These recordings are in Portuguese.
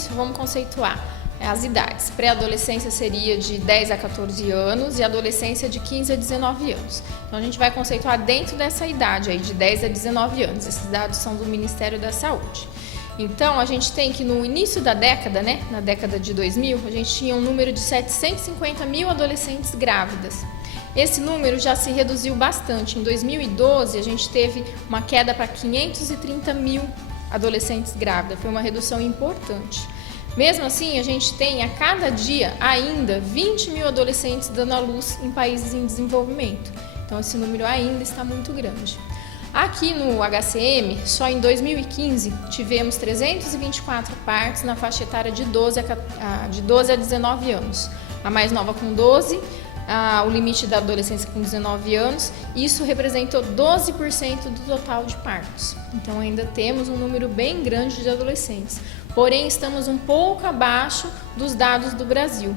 início, vamos conceituar as idades. Pré-adolescência seria de 10 a 14 anos e adolescência de 15 a 19 anos. Então a gente vai conceituar dentro dessa idade aí, de 10 a 19 anos. Esses dados são do Ministério da Saúde. Então a gente tem que no início da década, né, na década de 2000, a gente tinha um número de 750 mil adolescentes grávidas. Esse número já se reduziu bastante. Em 2012 a gente teve uma queda para 530 mil adolescentes grávidas. Foi uma redução importante. Mesmo assim, a gente tem a cada dia ainda 20 mil adolescentes dando à luz em países em desenvolvimento. Então, esse número ainda está muito grande. Aqui no HCM, só em 2015, tivemos 324 partos na faixa etária de 12 a 19 anos. A mais nova com 12, o limite da adolescência com 19 anos. Isso representou 12% do total de partos. Então, ainda temos um número bem grande de adolescentes. Porém, estamos um pouco abaixo dos dados do Brasil.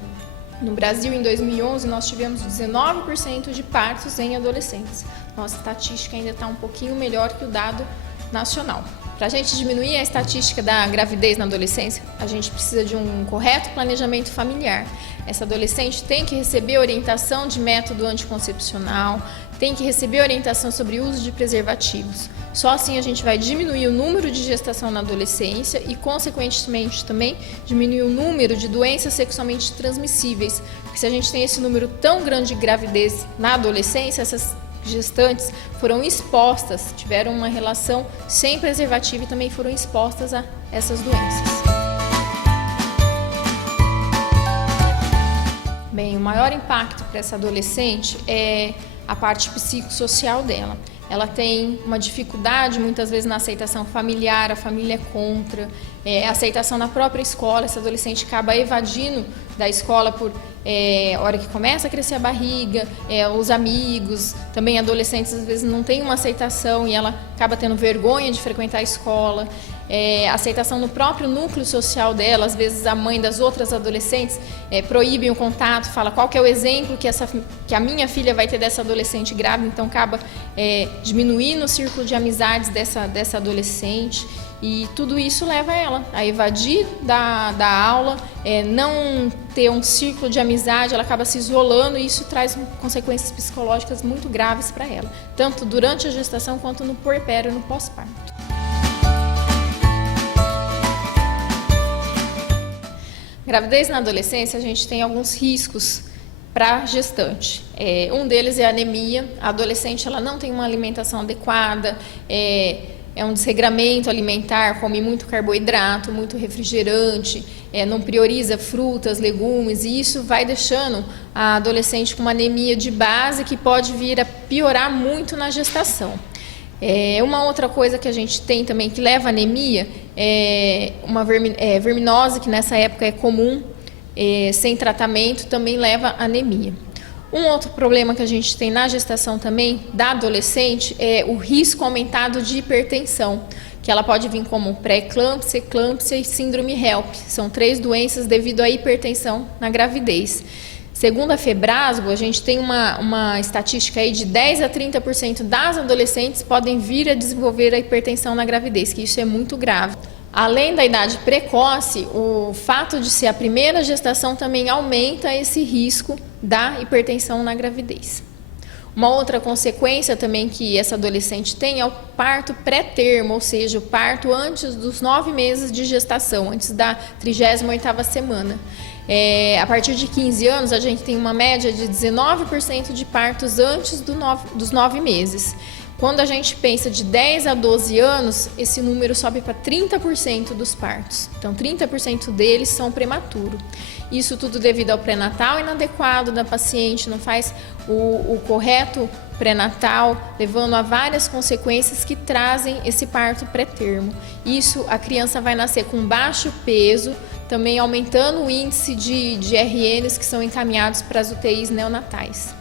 No Brasil, em 2011, nós tivemos 19% de partos em adolescentes. Nossa estatística ainda está um pouquinho melhor que o dado nacional. Para a gente diminuir a estatística da gravidez na adolescência, a gente precisa de um correto planejamento familiar. Essa adolescente tem que receber orientação de método anticoncepcional, tem que receber orientação sobre o uso de preservativos. Só assim a gente vai diminuir o número de gestação na adolescência e, consequentemente, também diminuir o número de doenças sexualmente transmissíveis. Porque se a gente tem esse número tão grande de gravidez na adolescência, essas gestantes foram expostas, tiveram uma relação sem preservativo e também foram expostas a essas doenças. Bem, o maior impacto para essa adolescente é a parte psicossocial dela. Ela tem uma dificuldade, muitas vezes, na aceitação familiar, a família é contra, a aceitação na própria escola. Essa adolescente acaba evadindo da escola por hora que começa a crescer a barriga, os amigos, também adolescentes às vezes não têm uma aceitação e ela acaba tendo vergonha de frequentar a escola. Aceitação no próprio núcleo social dela, às vezes a mãe das outras adolescentes proíbe o contato, fala qual que é o exemplo que a minha filha vai ter dessa adolescente grávida, então acaba diminuindo o círculo de amizades dessa adolescente. E tudo isso leva ela a evadir da aula, não ter um círculo de amizade, ela acaba se isolando e isso traz consequências psicológicas muito graves para ela, tanto durante a gestação quanto no puerpério e no pós-parto. Gravidez na adolescência, a gente tem alguns riscos para a gestante. Um deles é a anemia. A adolescente ela não tem uma alimentação adequada, é um desregramento alimentar, come muito carboidrato, muito refrigerante, não prioriza frutas, legumes, e isso vai deixando a adolescente com uma anemia de base que pode vir a piorar muito na gestação. Uma outra coisa que a gente tem também que leva à anemia é uma verminose, que nessa época é comum, sem tratamento, também leva à anemia. Um outro problema que a gente tem na gestação também da adolescente é o risco aumentado de hipertensão, que ela pode vir como pré-eclâmpsia, eclâmpsia e síndrome HELP. São 3 doenças devido à hipertensão na gravidez. Segundo a Febrasgo, a gente tem uma estatística aí de 10 a 30% das adolescentes podem vir a desenvolver a hipertensão na gravidez, que isso é muito grave. Além da idade precoce, o fato de ser a primeira gestação também aumenta esse risco da hipertensão na gravidez. Uma outra consequência também que essa adolescente tem é o parto pré-termo, ou seja, o parto antes dos 9 meses de gestação, antes da 38ª semana. A partir de 15 anos, a gente tem uma média de 19% de partos antes dos 9 meses. Quando a gente pensa de 10 a 12 anos, esse número sobe para 30% dos partos. Então, 30% deles são prematuros. Isso tudo devido ao pré-natal inadequado da paciente, não faz o correto pré-natal, levando a várias consequências que trazem esse parto pré-termo. Isso, a criança vai nascer com baixo peso, também aumentando o índice de RNs que são encaminhados para as UTIs neonatais.